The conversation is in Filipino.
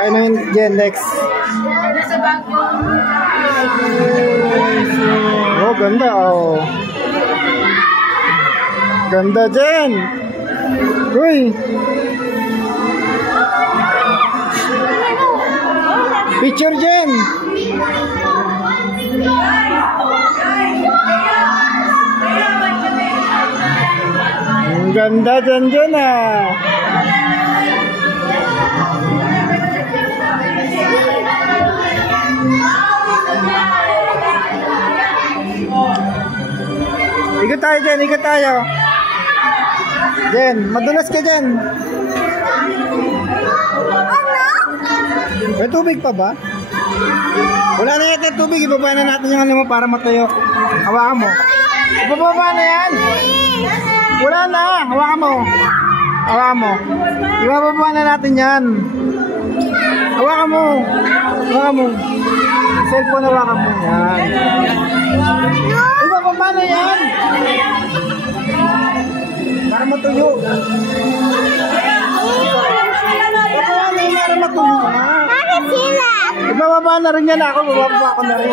Kain na yun, Jen, next. Oh, ganda, oh. Ganda, Jen. Uy. Picture, Jen. Ang ganda, Jen, ah. Ikot tayo, Jen. Ikot tayo. Jen, madulas ka, Jen. May tubig pa ba? Wala na yata tubig. Ibaba na natin yung ano mo para matayo. Hawakan mo. Ibababa na yan. Wala na. Hawakan mo. Hawakan mo. Ibababa na natin yan. Hawakan mo. Hawakan mo. Cellphone, hawakan mo. Yan. Ibababa na yan. Para matuyo. Ibababa na yan para matuyo na. Ibababa na rin yan ako. Ibababa ko na rin.